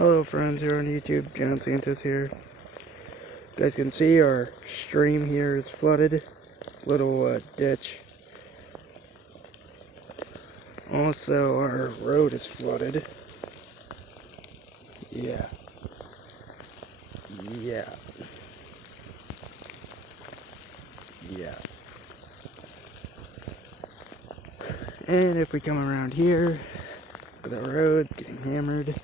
Hello friends here on YouTube, John Santos here. You guys can see our stream here is flooded. Little ditch. Also our road is flooded. Yeah. And if we come around here, the road getting hammered.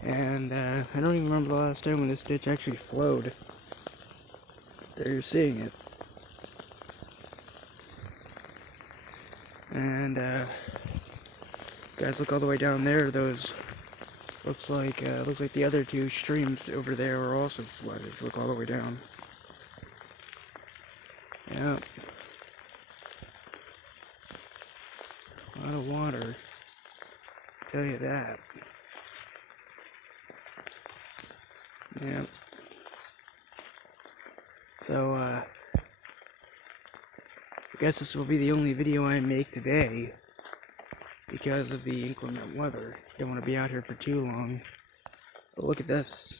And I don't even remember the last time when this ditch actually flowed. There you're seeing it. And guys, look all the way down there. Those looks like the other two streams over there are also flooded. Look all the way down. Yeah. A lot of water. I'll tell you that. Yeah. So, I guess this will be the only video I make today because of the inclement weather. Don't want to be out here for too long. But look at this.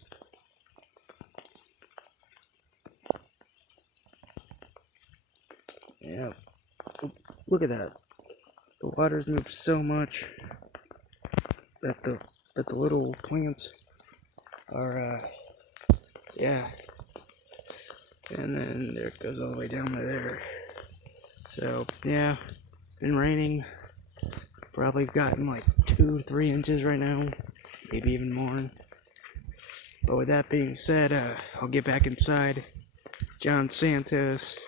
Yeah. Look at that. The water's moved so much that the little plants are yeah. And then there it goes all the way down to there. So yeah, it's been raining. Probably gotten like 2-3 inches right now, maybe even more. But with that being said, I'll get back inside. John Santos.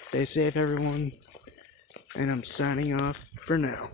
Stay safe, everyone. And I'm signing off for now.